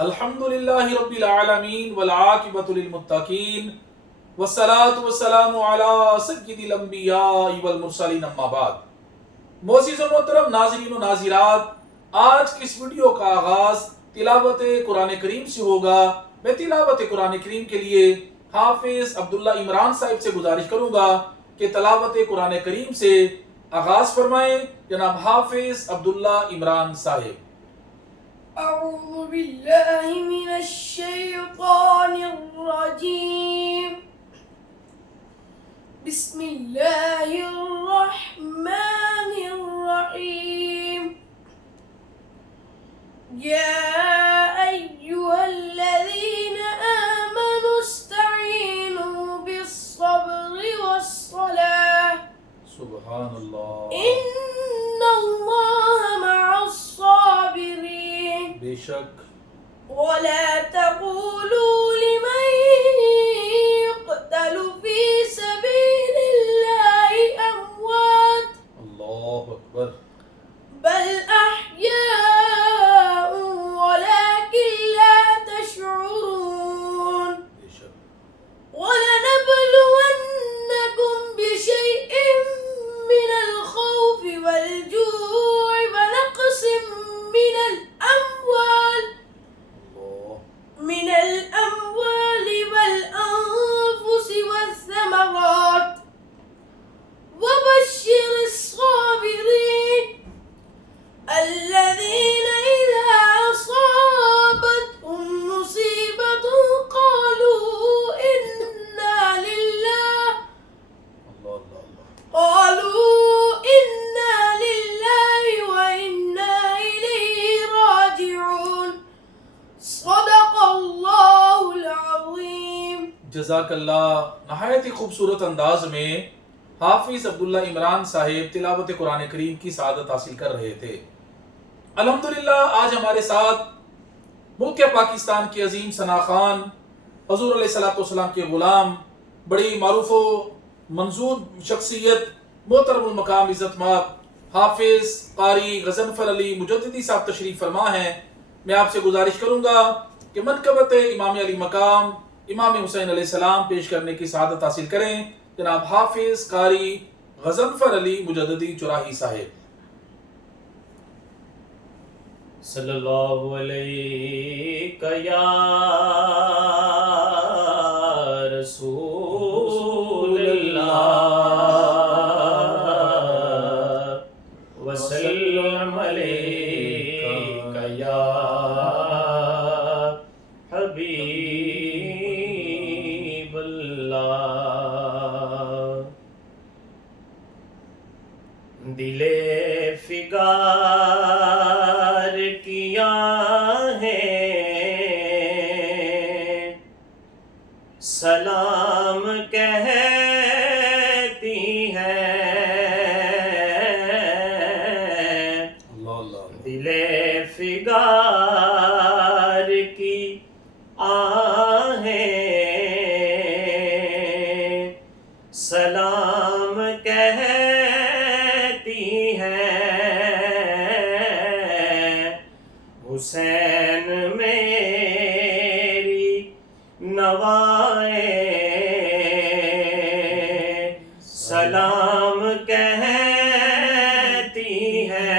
الحمدللہ رب العالمین والعاقبۃ للمتقین والصلاة والسلام علی سید الانبیاء والمرسلین اما بعد۔ معزز و محترم ناظرین و ناظرات، آج کی اس ویڈیو کا آغاز تلاوت قرآن کریم سے ہوگا۔ میں تلاوت قرآن کریم کے لیے حافظ عبداللہ عمران صاحب سے گزارش کروں گا کہ تلاوت قرآن کریم سے آغاز فرمائیں۔ جناب حافظ عبداللہ عمران صاحب۔ أعوذ بالله من الشيطان الرجيم. بسم الله الرحمن الرحيم. يا أيها الذين آمنوا استعينوا بالصبر والصلاة. سبحان اللہ، إن الله مع الصابرين. بے شک، ولا تقولوا لمن يقتل في سبيل الله أموات اللہ اکبر، بل أحياء ولكن لا تشعرون. بے شک، ولنبلونكم بشيء من الخوف والجوع ونقص من الأموال والأنفس والثمرات وبشر الصابرين الذين إذا أصابتهم مصيبة قالوا إنا لله وإنا إليه راجعون. صدق اللہ العظیم. جزاک اللہ۔ نہایت ہی خوبصورت انداز میں حافظ عبداللہ عمران صاحب تلاوت قرآن کریم کی سعادت حاصل کر رہے تھے۔ الحمدللہ آج ہمارے ساتھ ملک پاکستان کے عظیم ثناخوان، حضور علیہ السلام کے غلام، بڑی معروف و منظور شخصیت، محترم المقام عزت مآب حافظ قاری غضنفر علی مجددی صاحب تشریف فرما ہیں۔ میں آپ سے گزارش کروں گا کہ منقبت امام علی مقام امام حسین علیہ السلام پیش کرنے کی سعادت حاصل کریں۔ جناب حافظ قاری غضنفر علی مجددی چراہی صاحب۔ صلی اللہ علیہ یا رسول اللہ وسلم علیہ یا حبیب اللہ۔ دل فگار کیا ہے سلام کہتی ہے، دل فگار کی آہیں سلام کہتی ہے، حسین میری نوائے سلام کہتی ہے،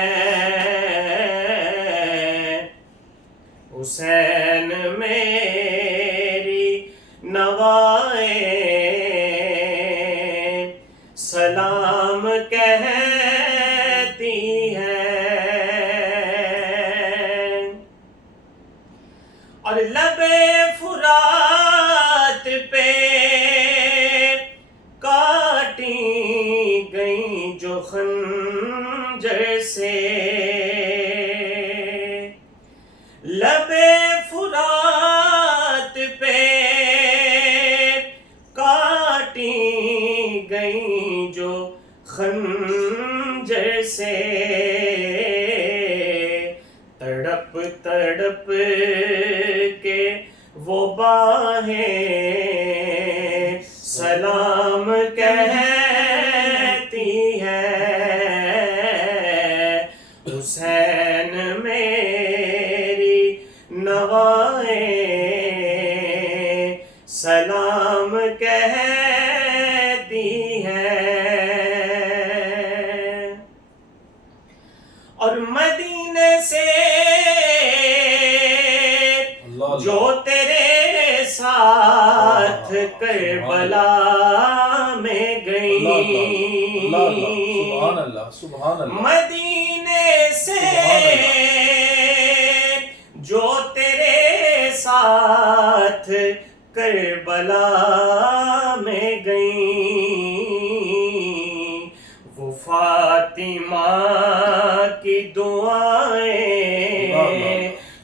حسین میری نوائے سلام کہتی ہے، اور لب فرات پہ کاٹی گئیں جو خنجر سے، لب فرات پہ کاٹی گئیں جو خنجر سے، تڑپ تڑپ کے وہ باہیں سلام کہتی ہے، حسین میری نوا دعائیں سلام کہتی ہیں، اور مدینے سے جو تیرے ساتھ کربلا میں گئیں، سبحان اللہ سبحان اللہ، مدینے سے جو تیرے ساتھ کربلا میں گئیں، وہ فاطمہ کی دعائیں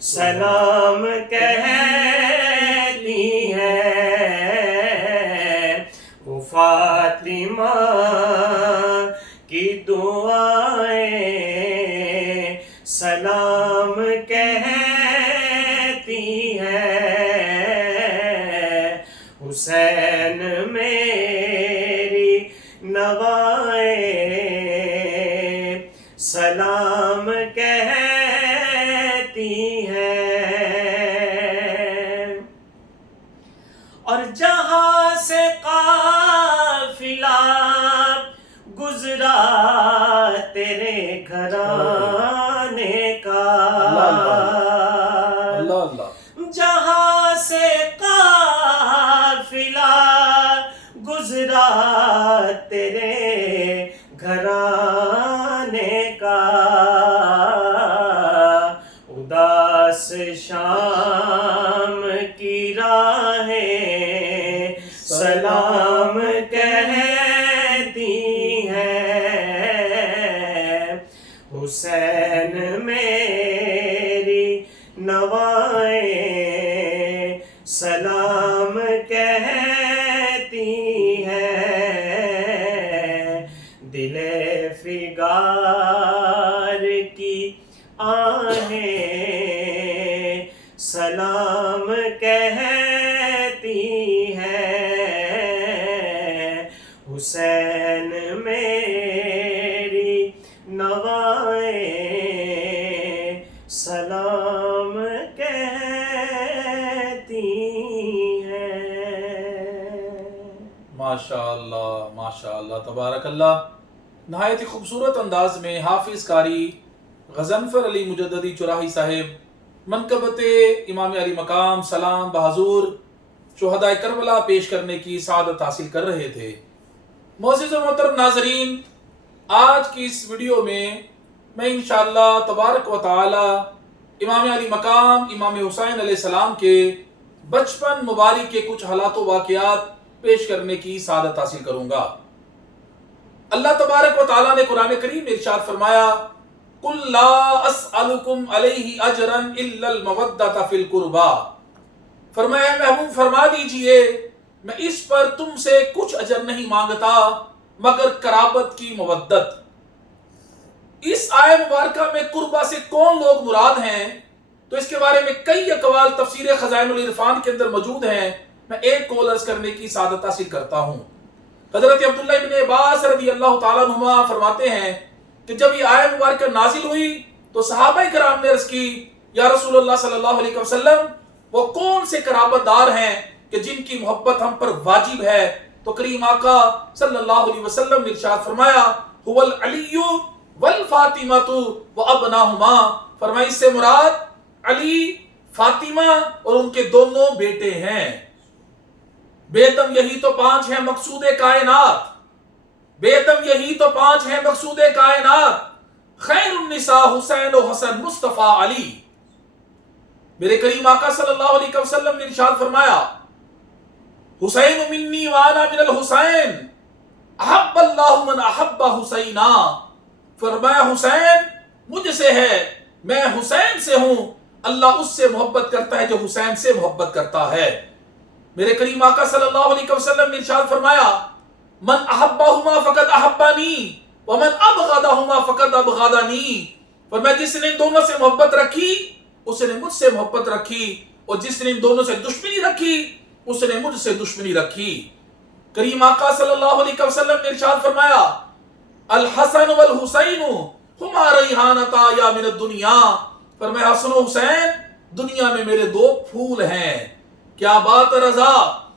سلام کہتی ہیں، وہ فاطمہ کی دعائیں سلام کہتی ہیں، حسین میری نوائیں سلام کہتی ہیں، اور جہاں سے قافلہ گزرا تیرے گھرانے کا، اللہ اللہ، جہاں سے قافلہ گزرا تیرے گھرانے کا، اداس شام کی راہیں سلام کہتی ہیں، حسین میری نوائیں سلام کہتی ہیں، دل فگار کی آہیں سلام کہتی ہیں، حسین میری نوائیں سلام کہتی ہیں۔ ماشاء اللہ تبارک اللہ، نہایت ہی خوبصورت انداز میں حافظ قاری غضنفر علی مجددی چراہی صاحب منقبت امام علی مقام سلام بحضور شہدائے کربلا پیش کرنے کی سعادت حاصل کر رہے تھے۔ معزز و محترم ناظرین، آج کی اس ویڈیو میں انشاءاللہ تبارک و تعالی امام علی مقام امام حسین علیہ السلام کے بچپن مبارک کے کچھ حالات و واقعات پیش کرنے کی سعادت حاصل کروں گا۔ اللہ تبارک و تعالی نے قرآن کریم میں ارشاد فرمایا، قُلْ لَا أَسْأَلُكُمْ عَلَيْهِ أَجْرًا إِلَّا الْمَوَدَّةَ فِي الْقُرْبَى، فرمایا محبوب فرما دیجئے میں اس پر تم سے کچھ اجر نہیں مانگتا مگر قرابت کی مودت۔ اس آیہ مبارکہ میں قربہ سے کون لوگ مراد ہیں تو اس کے بارے میں کئی اقوال تفسیر خزائن العرفان کے اندر موجود ہیں، میں ایک قول عرض کرنے کی سعادت حاصل کرتا ہوں۔ حضرت عبداللہ بن عباس رضی اللہ تعالیٰ عنہما فرماتے ہیں کہ جب یہ آیہ مبارکہ نازل ہوئی تو صحابہ کرام نے عرض کی، یا رسول اللہ صلی اللہ علیہ وسلم وہ کون سے قرابت دار ہیں کہ جن کی محبت ہم پر واجب ہے؟ تو کریم آقا صلی اللہ علیہ وسلم نے ارشاد فرمایا، هو العلی والفاطمۃ وابناہما، فرمایا اس سے مراد علی، فاطمہ اور ان کے دونوں بیٹے ہیں۔ بیتم یہی تو 5 ہیں مقصود کائنات، بیتم یہی تو 5 ہیں مقصود کائنات، خیر النساء حسین و حسن مصطفیٰ علی۔ میرے کریم آقا صلی اللہ علیہ وسلم نے ارشاد فرمایا، حسین منی وانا من الحسین احب اللہ من احب حسینا، فرمایا حسین مجھ سے ہے، میں حسین سے ہوں، اللہ اس سے محبت کرتا ہے جو حسین سے محبت کرتا ہے۔ میرے کریم آقا صلی اللہ علیہ وسلم نے ارشاد فرمایا، من احبہما فقد احبانی ومن ابغضہما فقد ابغضنی، فرمایا جس نے ان دونوں سے محبت رکھی اس نے مجھ سے محبت رکھی، اور جس نے ان دونوں سے دشمنی رکھی اس نے مجھ سے دشمنی رکھی۔ کریم آقا صلی اللہ علیہ وسلم نے ارشاد فرمایا، الحسن والحسین ہما ریحانتا یا من الدنیا، فرمایا حسن و حسین دنیا میں میرے دو پھول ہیں، کیا بات رضا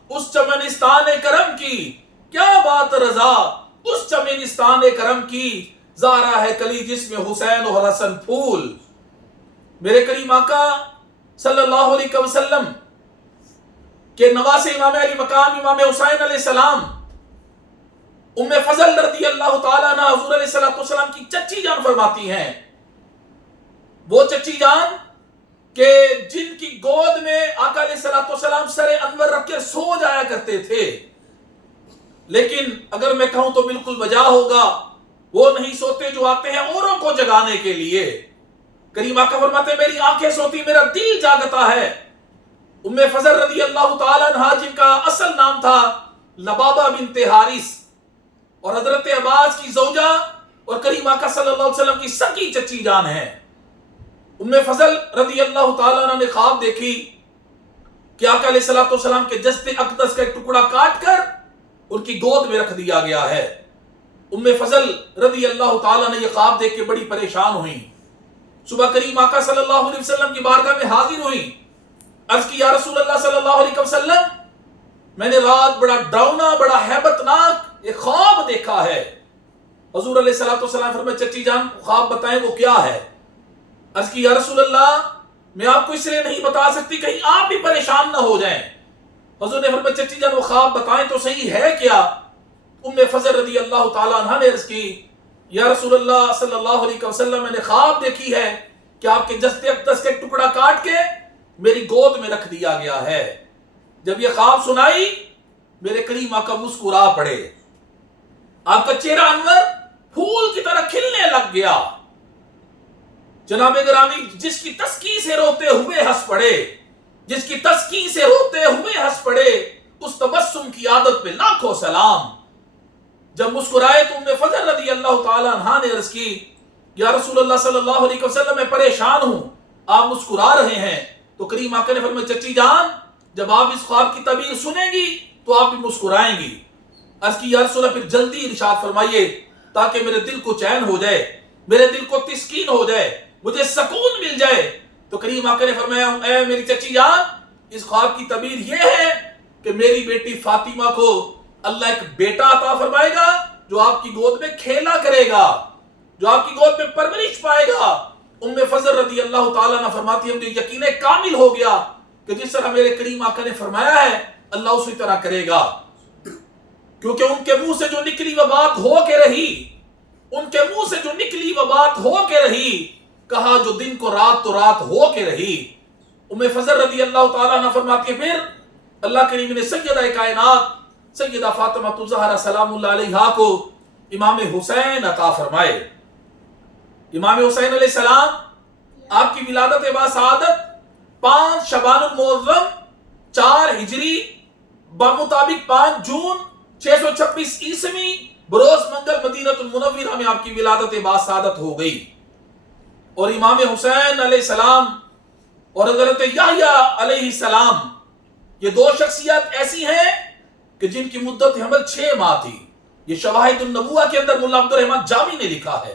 اس چمنستان کرم کی، کیا بات رضا اس چمنستان کرم کی، زارا ہے کلی جس میں حسین و حسن پھول۔ میرے کریم آقا صلی اللہ علیہ وسلم کہ نواز امام علی مقام امام حسین علیہ السلام، ام فضل رضی اللہ تعالیٰ عنہ حضور علیہ السلام کی چچی جان فرماتی ہیں، وہ چچی جان کہ جن کی گود میں آقا علیہ السلام سر انور رکھ کے سو جایا کرتے تھے، لیکن اگر میں کہوں تو بالکل بجا ہوگا، وہ نہیں سوتے جو آتے ہیں اوروں کو جگانے کے لیے۔ کریم آقا فرماتے ہیں میری آنکھیں سوتی میرا دل جاگتا ہے۔ ام فضل رضی اللہ تعالیٰ عنہ جن کا اصل نام تھا لبابہ بنت حارث، اور حضرت عباس کی زوجہ اور کریم آقا صلی اللہ علیہ وسلم کی سکی چچی جان ہیں۔ ام فضل رضی اللہ تعالیٰ عنہ نے خواب دیکھی کہ آقا علیہ السلام کے جسد اقدس کا ایک ٹکڑا کاٹ کر ان کی گود میں رکھ دیا گیا ہے۔ ام فضل رضی اللہ تعالیٰ نے یہ خواب دیکھ کے بڑی پریشان ہوئی، صبح کریم آقا صلی اللہ علیہ وسلم کی بارگاہ میں حاضر ہوئی، عرض کی یا رسول اللہ صلی اللہ علیہ وسلم میں نے رات بڑا ڈراؤنا بڑا ہیبت ناک ایک خواب دیکھا ہے۔ حضور علیہ السلام فرمائے چچی جان خواب بتائیں وہ کیا ہے؟ عرض کی یا رسول اللہ میں آپ کو اس لیے نہیں بتا سکتی کہیں آپ بھی پریشان نہ ہو جائیں۔ حضور نے فرمایا چچی جان وہ خواب بتائیں تو صحیح ہے کیا؟ ام فضل رضی اللہ تعالیٰ عنہ نے عرض کی یا رسول اللہ صلی اللہ علیہ وسلم میں نے خواب دیکھی ہے کہ آپ کے جسد اقدس کا ایک ٹکڑا کاٹ کے میری گود میں رکھ دیا گیا ہے۔ جب یہ خواب سنائی میرے کریم آقا مسکرا پڑے، آپ کا چہرہ انور پھول کی طرح کھلنے لگ گیا۔ جناب گرامی جس کی تسکی سے روتے ہوئے ہنس پڑے، جس کی تسکی سے روتے ہوئے ہنس پڑے، اس تبسم کی عادت پہ لاکھوں سلام۔ جب مسکرائے تو ام فضل رضی اللہ تعالیٰ عنہ نے عرض کی یا رسول اللہ صلی اللہ علیہ وسلم میں پریشان ہوں، آپ مسکرا رہے ہیں۔ تو کریم آقا نے فرمایا چچی جان جب آپ اس خواب کی تعبیر سنیں گی تو آپ بھی مسکرائیں گی۔ عرض کی یا رسول اللہ پھر جلدی ارشاد فرمائیے تاکہ میرے دل کو چین ہو جائے، میرے دل کو تسکین ہو جائے، مجھے سکون مل جائے۔ تو کریم آقا نے فرمایا اے میری چچی جان اس خواب کی تعبیر یہ ہے کہ میری بیٹی فاطمہ کو اللہ ایک بیٹا عطا فرمائے گا جو آپ کی گود میں کھیلا کرے گا، جو آپ کی گود میں پرورش پائے گا۔ ام فضل رضی اللہ تعالیٰ عنہ فرماتی ہے مجھے یقین کامل ہو گیا کہ جس طرح میرے کریم آقا نے فرمایا ہے اللہ اسی طرح کرے گا، کیونکہ ان کے منہ سے جو نکلی وہ بات ہو کے رہی، ان کے منہ سے جو نکلی وہ بات ہو کے رہی، کہا جو دن کو رات تو رات ہو کے رہی۔ ام فضل رضی اللہ تعالیٰ عنہ فرماتی ہے پھر اللہ کریم نے سیدہ کائنات سیدہ فاطمہ الزہرا سلام اللہ علیہا کو امام حسین عطا فرمائے۔ امام حسین علیہ السلام آپ کی ولادت باسعادت 5 شعبان المعظم 4 ہجری بمطابق 5 جون 626 عیسوی بروز منگل مدینہ المنورہ میں آپ کی ولادت باسعادت ہو گئی۔ اور امام حسین علیہ السلام اور حضرت یحییٰ علیہ السلام یہ 2 شخصیات ایسی ہیں کہ جن کی مدت حمل 6 ماہ تھی۔ یہ شواہد النبوہ کے اندر مولا عبد الرحمن جامی نے لکھا ہے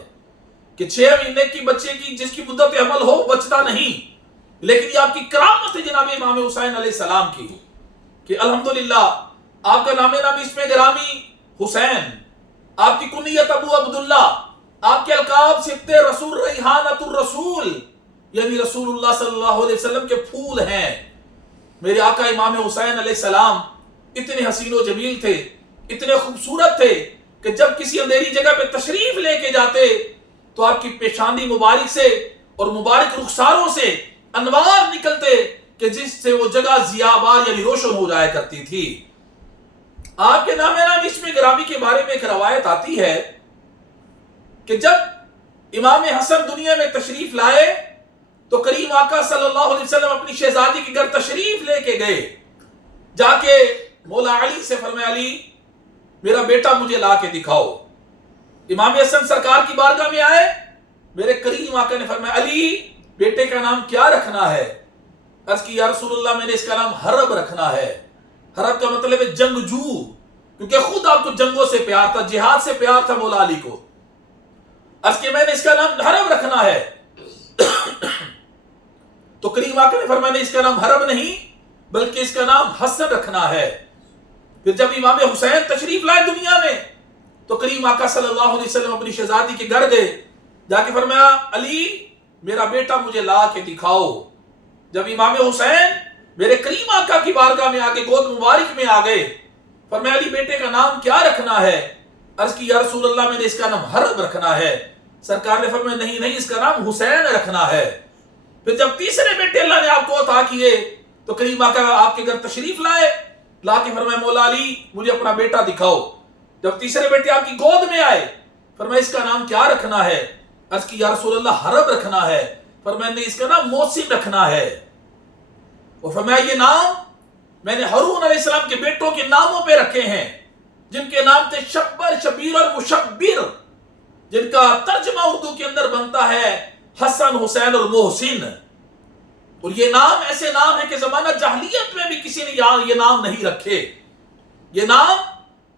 کہ 6 مہینے کی بچے کی جس کی مدت حمل ہو بچتا نہیں، لیکن یہ آپ کی کرامت ہے جناب امام حسین علیہ السلام کی کہ الحمدللہ آپ کا نام اسم گرامی حسین، آپ کی کنیت ابو عبداللہ، آپ کے القاب صفت رسول ریحانت الرسول یعنی رسول اللہ صلی اللہ علیہ وسلم کے پھول ہیں۔ میرے آقا امام حسین علیہ السلام اتنے حسین و جمیل تھے، اتنے خوبصورت تھے کہ جب کسی اندھیری جگہ پہ تشریف لے کے جاتے تو آپ کی پیشانی مبارک سے اور مبارک رخساروں سے انوار نکلتے کہ جس سے وہ جگہ ضیابار یعنی روشن ہو جایا کرتی تھی۔ آپ کے نام اسم گرامی کے بارے میں ایک روایت آتی ہے کہ جب امام حسن دنیا میں تشریف لائے تو کریم آقا صلی اللہ علیہ وسلم اپنی شہزادی کے گھر تشریف لے کے گئے، جا کے مولا علی سے فرمایا علی میرا بیٹا مجھے لا کے دکھاؤ۔ امام حسن سرکار کی بارگاہ میں آئے، میرے کریم آقا نے فرمایا علی بیٹے کا نام کیا رکھنا ہے؟ عرض کی یا رسول اللہ میں نے اس کا نام حرب رکھنا ہے۔ حرب کا مطلب ہے جنگجو، کیونکہ خود آپ کو جنگوں سے پیار تھا، جہاد سے پیار تھا مولا علی کو۔ عرض کہ میں نے اس کا نام حرب رکھنا ہے۔ تو کریم آقا نے فرمایا اس کا نام حرب نہیں بلکہ اس کا نام حسن رکھنا ہے۔ پھر جب امام حسین تشریف لائے دنیا میں تو کریم آقا صلی اللہ علیہ وسلم اپنی شہزادی کے گھر گئے، جا کے فرمایا علی میرا بیٹا مجھے لا کے دکھاؤ۔ جب امام حسین میرے کریم آقا کی بارگاہ میں آگے گود مبارک میں آ گئے، فرمایا علی بیٹے کا نام کیا رکھنا ہے؟ عرض کی یا رسول اللہ میں نے اس کا نام حرب رکھنا ہے۔ سرکار نے فرمایا نہیں اس کا نام حسین رکھنا ہے۔ پھر جب تیسرے بیٹے اللہ نے آپ کو عطا کیے تو کریم آقا آپ کے گھر تشریف لائے، لا کے فرمایا مولا علی مجھے اپنا بیٹا دکھاؤ۔ جب تیسرے بیٹے آپ کی گود میں آئے، فرمایا اس کا نام کیا رکھنا ہے؟ عرض کی یا رسول اللہ حرب رکھنا ہے۔ فرمایا نہیں اس کا نام محسن رکھنا ہے۔ اور فرمایا یہ نام میں نے ہارون علیہ السلام کے بیٹوں کے ناموں پہ رکھے ہیں جن کے نام تھے شبر، شبیر اور مشبر، جن کا ترجمہ اردو کے اندر بنتا ہے حسن، حسین اور محسن۔ اور یہ نام ایسے نام ہیں کہ زمانہ جاہلیت میں بھی کسی نے یہ نام نہیں رکھے۔ یہ نام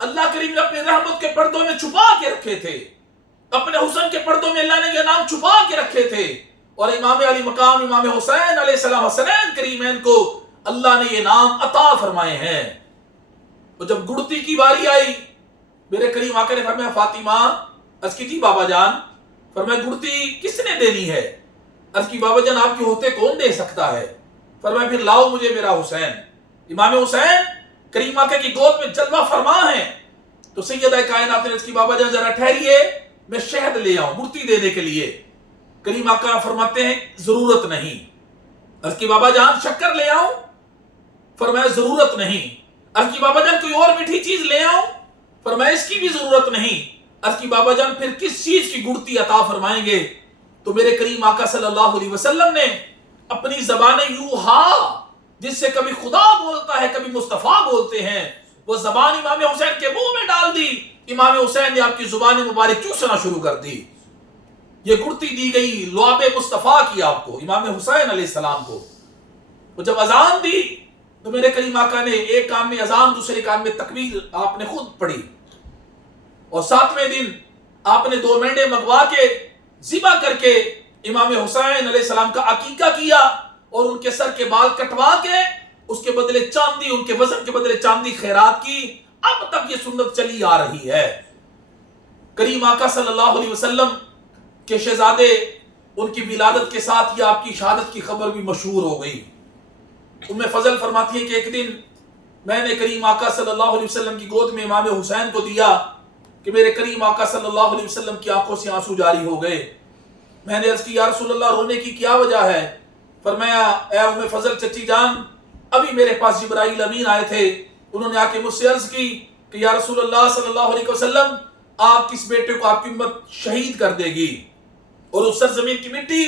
اللہ کریم نے اپنی رحمت کے پردوں میں چھپا کے رکھے تھے، اپنے حسن کے پردوں میں اللہ نے یہ نام چھپا کے رکھے تھے۔ اور امام علی مقام امام حسین علیہ السلام حسنین کریمین کو اللہ نے یہ نام عطا فرمائے ہیں۔ اور جب گڑتی کی باری آئی، میرے کریم آقا نے فرمایا فاطمہ، عرض کی جی بابا جان، فرمایا گڑتی کس نے دینی ہے؟ عرض کی بابا جان آپ کے ہوتے کون دے سکتا ہے؟ فرمایا پھر لاؤ مجھے میرا حسین۔ امام حسین کریم آقا کی گود میں جلوہ فرما ہیں تو سیدہ کائنات نے عرض کی بابا جان ذرا ٹھہریے میں شہد لے آؤں گڑتی دینے کے لیے۔ کریم آقا فرماتے ہیں ضرورت نہیں۔ عرض کی بابا جان شکر لے آؤں؟ فرمایا ضرورت نہیں۔ عرض کی بابا جان کوئی اور میٹھی چیز لے آؤں؟ فرمایا اس کی بھی ضرورت نہیں۔ عرض کی بابا جان پھر کس چیز کی گڑتی عطا فرمائیں گے؟ تو میرے کریم آقا صلی اللہ علیہ وسلم نے اپنی زبان یوحا، جس سے کبھی خدا بولتا ہے کبھی مصطفیٰ بولتے ہیں، وہ زبان امام حسین کے منہ میں ڈال دی۔ امام حسین نے آپ کی زبان مبارک چوسنا شروع کر دی۔ یہ گڑتی دی گئی لعاب مصطفیٰ کی آپ کو، امام حسین علیہ السلام کو۔ وہ جب اذان دی تو میرے کریم آقا نے ایک کان میں اذان دوسرے کان میں تکبیر آپ نے خود پڑھی، اور 7ویں دن آپ نے 2 مینڈے منگوا کے ذبح کر کے امام حسین علیہ السلام کا عقیقہ کیا، اور ان کے سر کے بال کٹوا کے اس کے بدلے چاندی، ان کے وزن کے بدلے چاندی خیرات کی۔ اب تک یہ سنت چلی آ رہی ہے۔ کریم آقا صلی اللہ علیہ وسلم کے شہزادے ان کی ولادت کے ساتھ یہ آپ کی شہادت کی خبر بھی مشہور ہو گئی۔ ام فضل فرماتی ہے کہ ایک دن میں نے کریم آقا صلی اللہ علیہ وسلم کی گود میں امام حسین کو دیا کہ میرے کریم آقا صلی اللہ علیہ وسلم کی آنکھوں سے آنسو جاری ہو گئے۔ میں نے عرض کی یا رسول اللہ رونے کی کیا وجہ ہے؟ فرمایا اے ام فضل چچی جان، ابھی میرے پاس جبرائیل امین آئے تھے، انہوں نے آ کے مجھ سے عرض کی کہ یا رسول اللہ صلی اللہ علیہ وسلم آپ کس بیٹے کو آپ کی امت شہید کر دے گی، اور اس سرزمین کی مٹی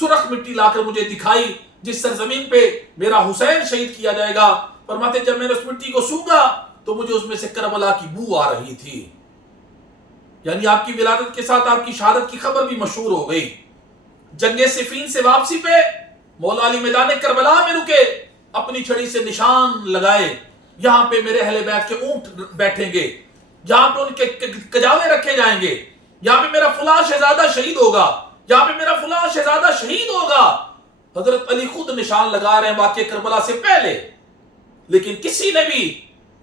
سرخ مٹی لا کر مجھے دکھائی جس سرزمین پہ میرا حسین شہید کیا جائے گا۔ فرماتے جب میں نے اس مٹی کو سونگا تو مجھے اس میں سے کربلا کی بو آ رہی تھی۔ یعنی آپ کی ولادت کے ساتھ آپ کی شہادت کی خبر بھی مشہور ہو گئی۔ جنگ صفین سے واپسی پہ مولا علی میدان کربلا میں رکے، اپنی چھڑی سے نشان لگائے، یہاں پہ میرے اہل بیت کے اونٹ بیٹھیں گے، یہاں پہ ان کے کجاوے رکھے جائیں گے، یہاں پہ میرا فلاں شہزادہ شہید ہوگا، یہاں پہ میرا فلاں شہزادہ شہید ہوگا۔ حضرت علی خود نشان لگا رہے ہیں واقعہ کربلا سے پہلے، لیکن کسی نے بھی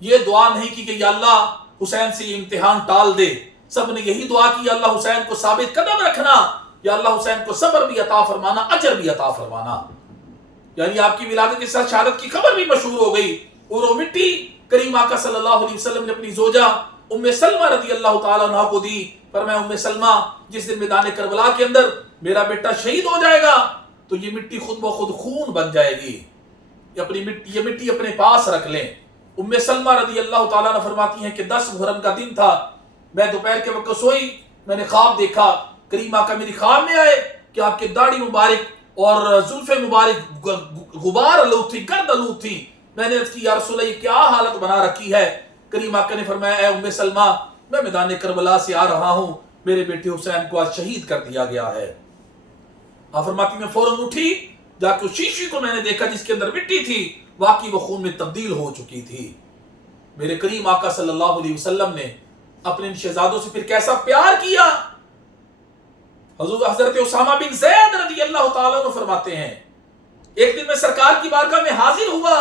یہ دعا نہیں کی کہ یا اللہ حسین سے یہ امتحان ٹال دے۔ سب نے یہی دعا کی یا اللہ حسین کو ثابت قدم رکھنا، یا اللہ حسین کو صبر بھی عطا فرمانا، اجر بھی عطا فرمانا۔ یعنی آپ کی ولادت کے ساتھ شہادت کی خبر بھی مشہور ہو گئی۔ اور وہ مٹی کریم آقا صلی اللہ علیہ وسلم نے اپنی زوجہ ام سلمہ رضی اللہ تعالیٰ عنہ کو دی۔ فرمایا ام سلمہ جس دن میدان کربلا کے اندر میرا بیٹا شہید ہو جائے گا تو یہ مٹی خود بخود خون بن جائے گی، یہ مٹی اپنے پاس رکھ لیں۔ ام سلمہ رضی اللہ تعالیٰ عنہ فرماتی ہیں کہ 10 محرم کا دن تھا، میں دوپہر کے وقت سوئی، میں نے خواب دیکھا، کریم آقا میری خواب میں آئے کہ آپ کی داڑھی مبارک اور زلف مبارک غبار آلود تھی، گرد آلود تھی۔ میں نے عرض کی یا رسول اللہ یہ کیا حالت بنا رکھی ہے؟ کریم آقا نے فرمایا اے ام سلمہ میں میدان کربلا سے آ رہا ہوں، میرے بیٹے حسین کو آج شہید کر دیا گیا ہے۔ آپ فرماتی میں فوراً اٹھی، جا کے شیشی کو میں نے دیکھا جس کے اندر مٹی تھی، واقعی وہ خون میں تبدیل ہو چکی تھی۔ میرے کریم آقا صلی اللہ علیہ وسلم نے اپنے ان شہزادوں سے پھر کیسا پیار کیا۔ حضرت اسامہ بن زید رضی اللہ تعالیٰ عنہ فرماتے ہیں ایک دن میں سرکار کی بارگاہ میں حاضر ہوا،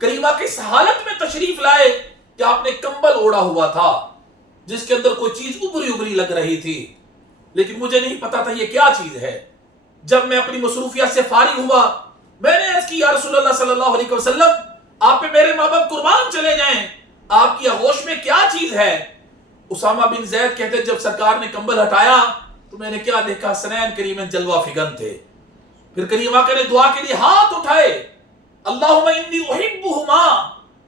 کریمہ کے اس حالت میں تشریف لائے کہ آپ نے کمبل اوڑا ہوا تھا جس کے اندر کوئی چیز ابری ابری لگ رہی تھی، لیکن مجھے نہیں پتا تھا یہ کیا چیز ہے۔ جب میں اپنی مصروفیات سے فارغ ہوا، میں نے عرض کی یا رسول اللہ صلی اللہ علیہ وسلم، آپ پہ میرے ماں باپ قربان چلے جائیں، آپ کی آغوش میں کیا چیز ہے؟ اسامہ بن زید کہتے جب سرکار نے کمبل ہٹایا تو میں نے کیا دیکھا، حسنین کریمین جلوہ فگن تھے۔ پھر کریم آقا نے دعا کے لیے ہاتھ اٹھائے، اللہم انی احبہما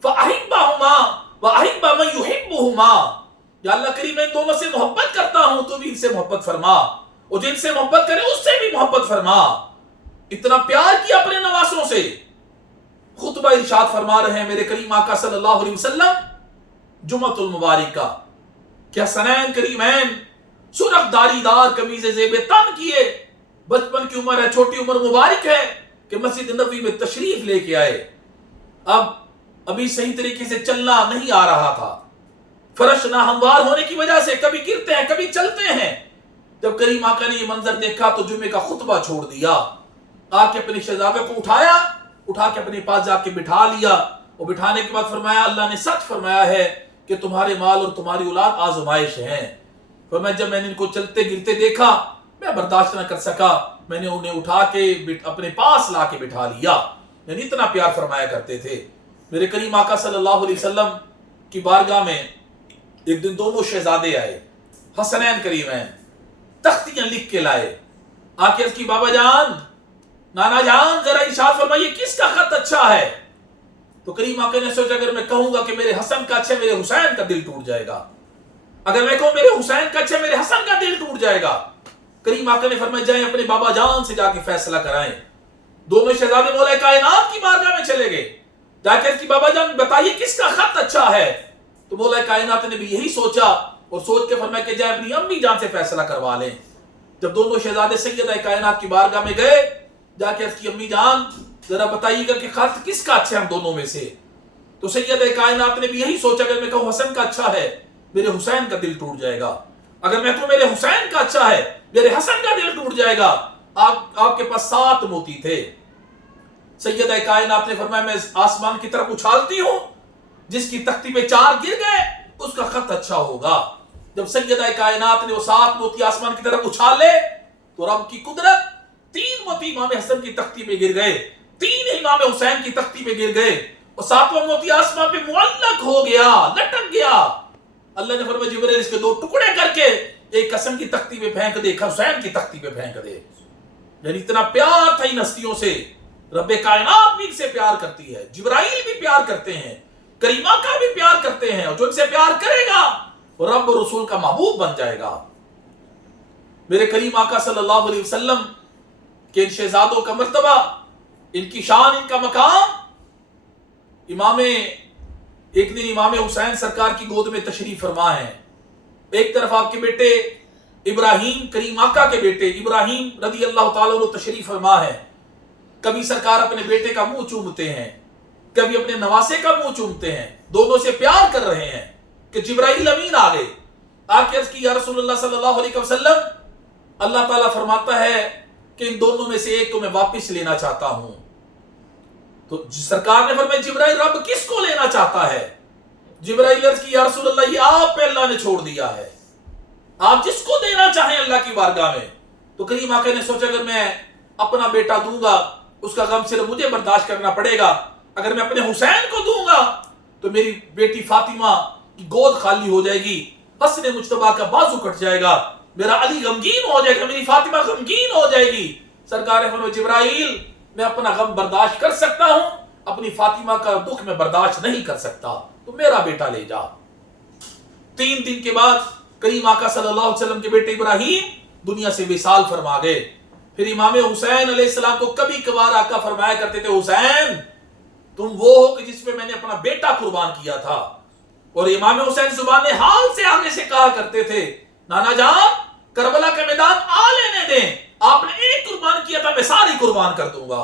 فاحبہما واحب من یحبہما، یا اللہ کریم میں دونوں سے محبت کرتا ہوں، تو بھی ان سے محبت فرما، اور جن سے محبت کرے اس سے بھی محبت فرما۔ اتنا پیار کیا اپنے نواسوں سے۔ خطبہ ارشاد فرما رہے ہیں میرے کریم آقا صلی اللہ علیہ وسلم جمعۃ المبارک کا کہ حسنین کریمین سرخ داری دار قمیض زیب تن کیے، بچپن کی عمر ہے، چھوٹی عمر مبارک ہے کہ مسجد نبوی میں تشریف لے کے آئے۔ ابھی صحیح طریقے سے چلنا نہیں آ رہا تھا، فرش ناہموار ہونے کی وجہ سے کبھی گرتے ہیں کبھی چلتے ہیں۔ جب کریم آقا نے یہ منظر دیکھا تو جمعے کا خطبہ چھوڑ دیا، آ کے اپنے شہزادے کو اٹھا کے اپنے پاس جا کے بٹھا لیا، اور بٹھانے کے بعد فرمایا اللہ نے سچ فرمایا ہے کہ تمہارے مال اور تمہاری اولاد آزمائش ہیں۔ فرمایا جب میں نے ان کو چلتے گرتے دیکھا میں برداشت نہ کر سکا، میں نے انہیں اٹھا کے اپنے پاس لا کے بٹھا لیا۔ یعنی اتنا پیار فرمایا کرتے تھے۔ میرے کریم آقا صلی اللہ علیہ وسلم کی بارگاہ میں ایک دن دونوں شہزادے آئے، حسنین کریمین، تختیاں لکھ کے لائے۔ آ کے اس کی بابا جان، نانا جان، ذرا ارشاد فرمائیے کس کا خط اچھا ہے؟ تو کریم آقا نے سوچا اگر میں کہوں گا کہ میرے حسن کا اچھا ہے میرے حسین کا دل ٹوٹ جائے گا، اگر میں کہوں میرے حسین کا اچھا ہے میرے حسن کا دل ٹوٹ جائے گا۔ کریم آقا نے فرمایا جائیں اپنے بابا جان سے جا کے فیصلہ کرائیں۔ دونوں شہزادے مولا کائنات کی بارگاہ میں چلے گئے، جا کے اس کی بابا جان بتائیے کس کا خط اچھا ہے؟ تو مولا کائنات نے بھی یہی سوچا اور سوچ کے فرمایا کہ جائیں اپنی امی جان سے فیصلہ کروا لیں۔ جب دونوں شہزادے سیدہ کائنات کی بارگاہ میں گئے، جا کے اس کی امی جان ذرا بتائیے گا کہ خط کس کا اچھا ہے ہم دونوں میں سے؟ تو سیدہ کائنات نے بھی یہی سوچا اگر میں کہوں حسن کا اچھا ہے میرے حسین کا دل ٹوٹ جائے گا، اگر میں کہوں میرے حسین کا اچھا ہے میرے حسن کا دل ٹوٹ جائے گا۔ آپ کے پاس 7 موتی تھے۔ سیدہ کائنات نے فرمایا میں آسمان کی طرف اچھالتی ہوں، جس کی تختی پہ 4 گر گئے اس کا خط اچھا ہوگا۔ جب سیدہ کائنات نے وہ 7 موتی آسمان کی طرف اچھالے تو رب کی قدرت 3 موتی امام حسن کی تختی پہ گر گئے، 3 امام حسین کی تختی پہ گر گئے، اور 7واں موتی آسمان پہ معلق ہو گیا، لٹک گیا۔ اللہ نے فرمایا جبرائیل اس کے 2 ٹکڑے کر کے ایک حسن کی تختی پہ پھینک دے، ایک حسین کی تختی پہ پھینک دے۔ یعنی اتنا پیار تھا ان ہستیوں سے۔ رب کائنات بھی ان سے پیار کرتی ہے، جبرائیل بھی پیار کرتے ہیں، کریمہ کا بھی پیار کرتے ہیں، اور جو ان سے پیار کرے گا وہ رب اور رسول کا محبوب بن جائے گا۔ میرے کریم آقا صلی اللہ علیہ وسلم کہ ان شہزادوں کا مرتبہ، ان کی شان، ان کا مقام، ایک دن امام حسین سرکار کی گود میں تشریف فرما ہے۔ ایک طرف آپ کے بیٹے ابراہیم، کریم آقا کے بیٹے ابراہیم رضی اللہ تعالیٰ عنہ تشریف فرما ہے۔ کبھی سرکار اپنے بیٹے کا منہ چومتے ہیں، کبھی اپنے نواسے کا منہ چومتے ہیں، دونوں سے پیار کر رہے ہیں کہ جبرائیل امین آ گئے۔ آ کے عرض کی یا رسول اللہ صلی اللہ علیہ وسلم، اللہ تعالیٰ فرماتا ہے کہ ان دونوں میں سے ایک کو میں واپس لینا چاہتا ہوں۔ تو سرکار نے فرمایا جبرائیل رب کس کو لینا چاہتا ہے؟ جبرائیل عرض کی یا رسول اللہ یہ آپ پہ اللہ نے چھوڑ دیا ہے، آپ جس کو دینا چاہیں اللہ کی بارگاہ میں۔ تو کریم آقا نے سوچا اگر میں اپنا بیٹا دوں گا اس کا غم صرف مجھے برداشت کرنا پڑے گا، اگر میں اپنے حسین کو دوں گا تو میری بیٹی فاطمہ کی گود خالی ہو جائے گی، حسن مجتبیٰ کا بازو کٹ جائے گا، میرا علی غمگین ہو جائے گا، میری فاطمہ غمگین ہو جائے گی۔ سرکار نے فرمایا جبرائیل میں اپنا غم برداشت کر سکتا ہوں، اپنی فاطمہ کا دکھ میں برداشت نہیں کر سکتا، تو میرا بیٹا لے جا۔ 3 دن کے بعد کریم آقا صلی اللہ علیہ وسلم کے بیٹے ابراہیم دنیا سے وصال فرما گئے۔ پھر امام حسین علیہ السلام کو کبھی کبھار آقا فرمایا کرتے تھے حسین تم وہ ہو کہ جس پہ میں نے اپنا بیٹا قربان کیا تھا، اور امام حسین زبان حال سے آگے سے کہا کرتے تھے نانا جان کربلا کا میدان آ لینے دیں، آپ نے ایک قربان کیا تھا میں ساری قربان کر دوں گا،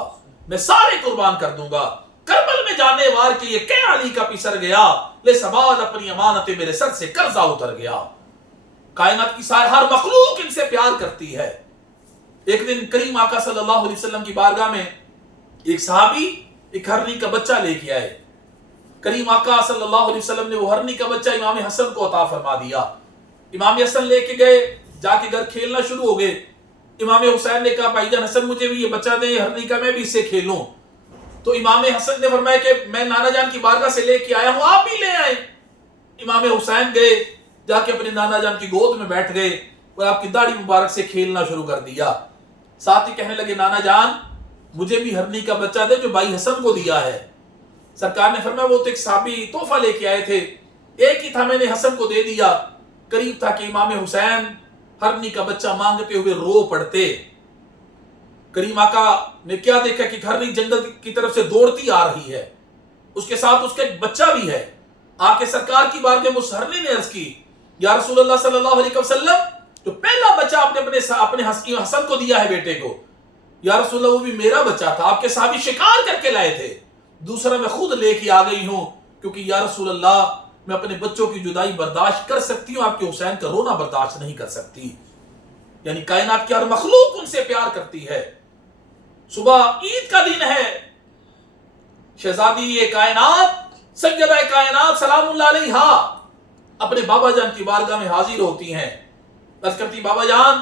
میں سارے قربان کر دوں گا۔ کربل میں جانے وار کے یہ کہ علی کا پسر گیا، لے سباد اپنی امانت میرے سر سے قرضہ اتر گیا۔ کائنات کی ساری ہر مخلوق ان سے پیار کرتی ہے۔ ایک دن کریم آقا صلی اللہ علیہ وسلم کی بارگاہ میں ایک صحابی ایک ہرنی کا بچہ لے کے آئے، کریم آقا صلی اللہ علیہ وسلم نے وہ ہرنی کا بچہ امام حسن کو عطا فرما دیا۔ امام حسن لے کے گئے، جا کے گھر کھیلنا شروع ہو گئے۔ امام حسین نے کہا بھائی جان حسن مجھے بھی یہ بچہ دیں ہرنی کا، میں بھی اس سے کھیلوں۔ تو امام حسن نے فرمایا کہ میں نانا جان کی بارگاہ سے لے کے آیا ہوں، آپ بھی لے آئے۔ امام حسین گئے، جا کے اپنے نانا جان کی گود میں بیٹھ گئے اور آپ کی داڑھی مبارک سے کھیلنا شروع کر دیا۔ ساتھ ہی کہنے لگے نانا جان مجھے بھی ہرنی کا بچہ دے جو بھائی حسن کو دیا ہے۔ سرکار نے فرمایا وہ تو ایک صحابی تحفہ لے کے آئے تھے، ایک ہی تھا میں نے حسن کو دے دیا۔ قریب تھا کہ امام حسین ہرنی کا بچہ مانگتے ہوئے رو پڑتے۔ کریم آقا نے کیا دیکھا کہ ہرنی جنگل کی طرف سے دوڑتی آ رہی ہے، اس کے ساتھ اس کا ایک بچہ بھی ہے۔ آ کے سرکار کی بارگاہ میں اس ہرنی نے عرض کی یا رسول اللہ صلی اللہ علیہ وسلم جو پہلا بچہ آپ نے اپنے حسن کو دیا ہے بیٹے کو، یا رسول اللہ وہ بھی میرا بچہ تھا، آپ کے صحابی شکار کر کے لائے تھے، دوسرا میں خود لے کے آ گئی ہوں کیونکہ یا رسول اللہ میں اپنے بچوں کی جدائی برداشت کر سکتی ہوں، آپ کے حسین کا رونا برداشت نہیں کر سکتی۔ یعنی کائنات کی ہر مخلوق ان سے پیار کرتی ہے۔ صبح عید کا دن ہے، شہزادی کائنات سیدہ کائنات سلام اللہ علیہا اپنے بابا جان کی بارگاہ میں حاضر ہوتی ہیں، عرض کرتی بابا جان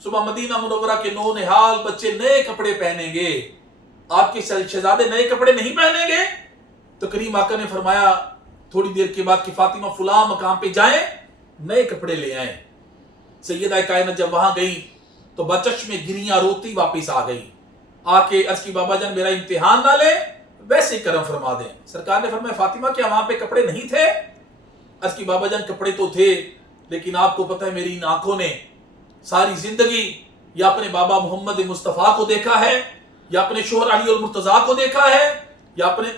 صبح مدینہ منورہ کے نو نہال بچے نئے کپڑے پہنیں گے، آپ کے شہزادے نئے کپڑے نہیں پہنیں گے؟ تو کریم آقا نے فرمایا تھوڑی دیر کے بعد کہ فاطمہ فلاں مقام پہ جائیں نئے کپڑے لے آئیں۔ سیدہ کائنات جب وہاں گئی تو بچش میں گریاں روتی واپس آ گئی، آ کے عرض کی بابا جان میرا امتحان نہ لے ویسے ہی کرم فرما دیں۔ سرکار نے فرمایا فاطمہ کیا وہاں پہ کپڑے نہیں تھے؟ عرض کی بابا جان کپڑے تو تھے لیکن آپ کو پتہ ہے میری ان آنکھوں نے ساری زندگی یا اپنے بابا محمد مصطفیٰ کو دیکھا ہے، یا اپنے شوہر علی المرتضیٰ کو دیکھا ہے، یا اپنے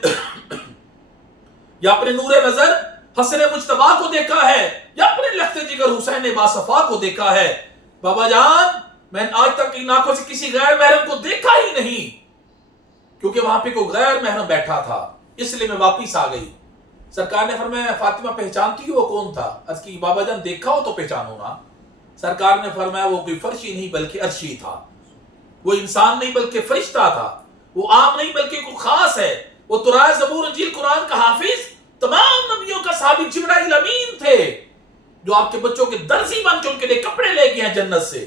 نور نظر حسن مجتبیٰ کو دیکھا ہے، یا اپنے لخت جگر حسین باصفا کو دیکھا ہے۔ بابا جان میں آج تک ان آنکھوں سے کسی غیر محرم کو دیکھا ہی نہیں، کیونکہ وہاں پہ کوئی غیر محرم بیٹھا تھا اس لیے میں واپس آ گئی۔ سرکار نے فرمایا فاطمہ پہچانتی ہو وہ کون تھا؟ عرض کی بابا جان دیکھا ہو تو پہچانو نا۔ سرکار نے فرمایا وہ کوئی فرشی نہیں بلکہ عرشی تھا، وہ انسان نہیں بلکہ فرشتہ تھا، وہ عام نہیں بلکہ کوئی خاص ہے، وہ تورات زبور انجیل قرآن کا حافظ تمام نبیوں کا صحابی جبرائیل امین تھے جو آپ کے بچوں کے درزی بن کے ان کے لیے کپڑے لے کے ہیں جنت سے۔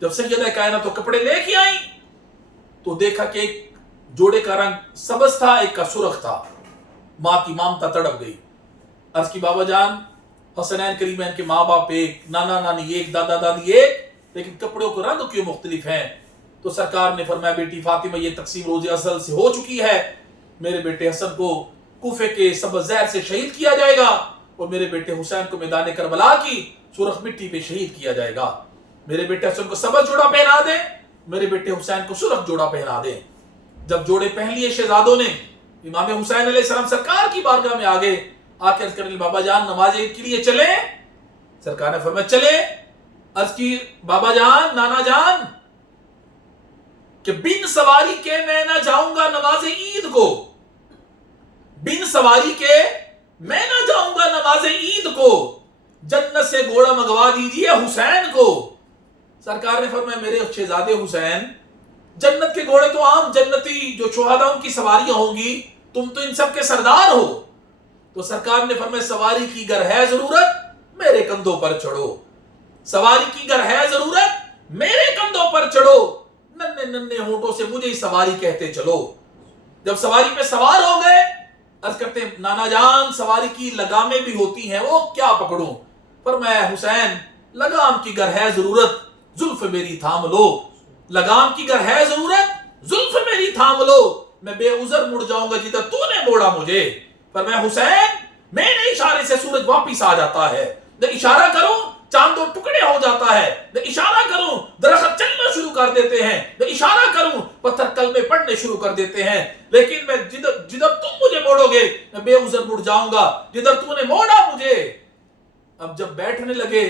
جب سیدہ کائنات تو کپڑے لے کے آئیں تو دیکھا کہ ایک جوڑے کا رنگ سبز تھا، ایک کا سرخ تھا۔ ماں کی مامتا تڑپ گئی، عرض کی بابا جان حسنین کریمین کے ماں باپ ایک، نانا نانی ایک، دادا دادی ایک، لیکن کپڑوں کے رنگ کیوں مختلف ہیں؟ تو سرکار نے فرمایا بیٹی فاطمہ یہ تقسیم روز ازل سے ہو چکی ہے، میرے بیٹے حسن کو کوفے کے سبز زہر سے شہید کیا جائے گا اور میرے بیٹے حسین کو میدان کربلا کی سرخ مٹی پہ شہید کیا جائے گا۔ میرے بیٹے حسن کو سبز جوڑا پہنا دیں، میرے بیٹے حسین کو سرخ جوڑا پہنا دیں۔ جب جوڑے پہن لیے شہزادوں نے، امام حسین علیہ السلام سرکار کی بارگاہ میں آگے آ کے عرض کرنے بابا جان نماز عید کے لیے چلیں؟ سرکار نے فرمایا چلے۔ عرض کی بابا جان نانا جان کہ بن سواری کے میں نہ جاؤں گا نماز عید کو، بن سواری کے میں نہ جاؤں گا نماز عید کو، جنت سے گھوڑا منگوا دیجئے حسین کو۔ سرکار نے فرمایا میرے شہزادے حسین جنت کے گھوڑے تو عام جنتی جو شہداء ان کی سواریاں ہوں گی، تم تو ان سب کے سردار ہو۔ تو سرکار نے فرمایا سواری کی گر ہے ضرورت میرے کندھوں پر چڑھو، سواری کی گر ہے ضرورت میرے کندھوں پر چڑھو، ننے ننے ہونٹوں سے مجھے ہی سواری کہتے چلو۔ جب سواری پہ سوار ہو گئے عرض کرتے ہیں نانا جان سواری کی لگامیں بھی ہوتی ہیں وہ کیا پکڑوں؟ فرمایا حسین لگام کی گر ہے ضرورت زلف میری تھام لو، لگام کی گر ہے ضرورت زلف میری تھام لو، میں بے عذر مڑ جاؤں گا جدھر تو نے موڑا مجھے۔ فرمایا حسین میرے اشارے سے سورج واپس آ جاتا ہے، میں اشارہ کروں چاند دو ٹکڑے ہو جاتا ہے، میں اشارہ کروں درخت چلنا شروع کر دیتے ہیں، میں اشارہ کروں پتھر کلمے پڑھنے شروع کر دیتے ہیں، لیکن میں جدھر تم مجھے موڑو گے میں بے عذر مڑ جاؤں گا جدھر تو نے موڑا مجھے۔ اب جب بیٹھنے لگے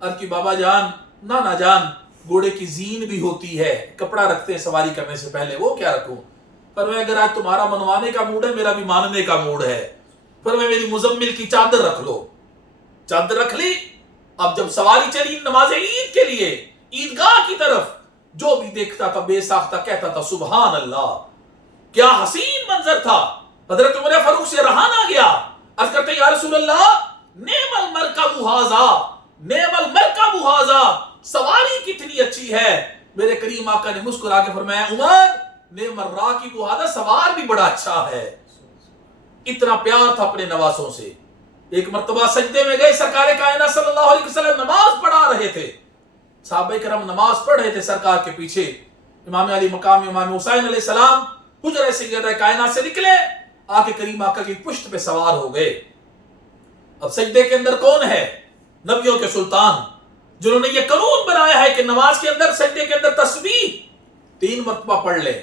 عرض کی بابا جان نانا جان گھوڑے کی زین بھی ہوتی ہے، کپڑا رکھتے ہیں سواری کرنے سے پہلے، وہ کیا رکھوں؟ پر میں اگر آج تمہارا منوانے کا موڈ ہے میرا بھی ماننے کا موڈ ہے، پر میں میری مزمل کی چادر رکھ لو۔ چادر رکھ لی۔ اب جب سواری چلی نماز عید کے لیے عیدگاہ کی طرف، جو بھی دیکھتا تھا بے ساختہ کہتا تھا سبحان اللہ، کیا حسین منظر تھا. حضرت عمر فاروق سے رہا نہ گیا. عرض کرتے یا رسول اللہ نعم المرکب ھذا، نعم المرکب ھذا، سواری کتنی اچھی ہے. میرے کریم آقا نے مسکرا کے فرمایا عمر نعم الراکب ھذا، سوار بھی بڑا اچھا ہے. اتنا پیار تھا اپنے نواسوں سے. ایک مرتبہ سجدے میں گئے، سرکار کائنات صلی اللہ علیہ وسلم نماز پڑھا رہے تھے. صحابہ کرام نماز پڑھ رہے تھے سرکار کے پیچھے. امام علی مقام امام حسین علیہ السلام حجرہ سیدہ کائنات سے نکلے، آ کے کریم آقا کی پشت پہ سوار ہو گئے. اب سجدے کے اندر کون ہے؟ نبیوں کے سلطان، جنہوں نے یہ قانون بنایا ہے کہ نماز کے اندر سجدے کے اندر تسبیح 3 مرتبہ پڑھ لیں.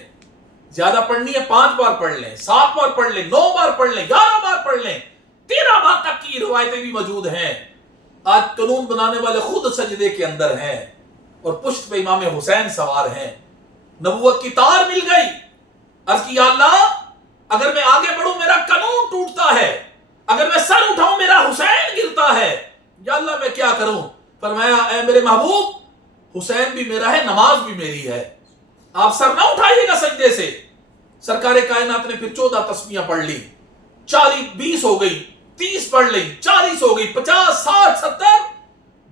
زیادہ پڑھنی ہے 5 بار پڑھ لیں، 7 بار پڑھ لیں، 9 بار پڑھ لیں، 11 بار پڑھ لیں، 13 بار تک کی روایتیں بھی موجود ہیں. آج قانون بنانے والے خود سجدے کے اندر ہیں اور پشت پہ امام حسین سوار ہیں. نبوت کی تار مل گئی. عرض کی یا اللہ اگر میں آگے بڑھوں میرا قانون ٹوٹتا ہے، اگر میں سر اٹھاؤں میرا حسین گرتا ہے، یا اللہ میں کیا کروں؟ فرمایا اے میرے محبوب حسین بھی میرا ہے، نماز بھی میری ہے، آپ سر نہ اٹھائیے گا سجدے سے. سرکار کائنات نے پھر 14 تسبیحاں پڑھ لی. 20 ہو گئی، 30 پڑھ لی، 40 ہو گئی، 50 60 70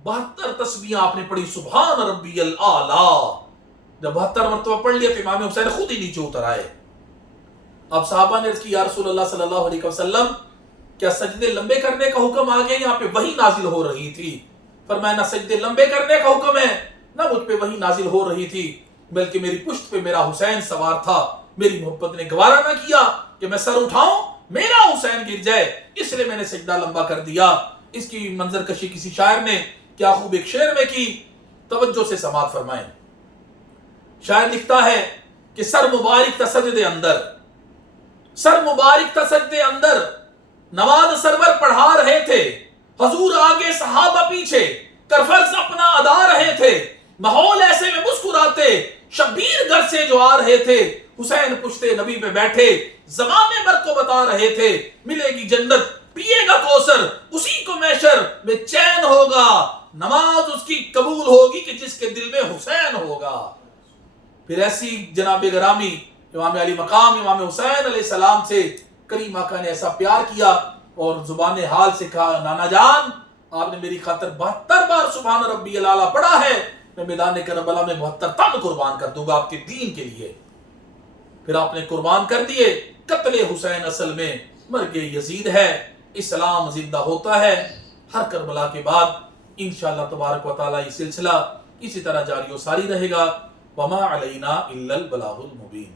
72 تسبیحاں آپ نے پڑھی. سبحان ربی الاعلی. جب 72 مرتبہ پڑھ لیا تو امام حسین خود ہی نیچے اتر آئے. اب صحابہ نے عرض کی یا رسول اللہ صلی اللہ علیہ وسلم کیا سجدے لمبے کرنے کا حکم آ گیا؟ یہاں پہ وحی نازل ہو رہی تھی. فرمایا نہ سجدے لمبے کرنے کا حکم ہے نہ مجھ پہ وحی نازل ہو رہی تھی، بلکہ میری پشت پہ میرا حسین سوار تھا. میری محبت نے گوارا نہ کیا کہ میں سر اٹھاؤں میرا حسین گر جائے، اس لیے میں نے سجدہ لمبا کر دیا. اس کی منظر کشی کسی شاعر نے کیا خوب ایک شعر میں کی، توجہ سے سماعت فرمائیں. شاعر لکھتا ہے کہ سر مبارک تھا سجدے اندر، سر مبارک تھا سجدے اندر، نماز سرور پڑھا رہے تھے، حضور آگے صحابہ پیچھے، کر فرض اپنا ادا رہے تھے، ماحول ایسے میں مسکراتے، شبیر گھر سے جو آ رہے تھے، حسین پشتے نبی پہ بیٹھے زمانے بھر کو بتا رہے تھے ملے گی جنت پیے گا کوثر، اسی کو محشر میں چین ہوگا، نماز اس کی قبول ہوگی کہ جس کے دل میں حسین ہوگا. پھر ایسی جناب گرامی امام علی مقام امام حسین علیہ السلام سے کریم آقا نے ایسا پیار کیا اور زبان حال سے کہا نانا جان آپ نے میری خاطر 72 بار سبحان ربی الاعلیٰ پڑھا ہے، میں میدان کربلا میں 72 تن قربان کر دوں گا آپ کے دین کے لیے. پھر آپ نے قربان کر دیے. قتل حسین اصل میں مرگ یزید ہے. اسلام زندہ ہوتا ہے ہر کربلا کے بعد. انشاءاللہ تبارک و تعالی یہ سلسلہ اسی طرح جاری و ساری رہے گا. وما علینا الا البلاغ المبین.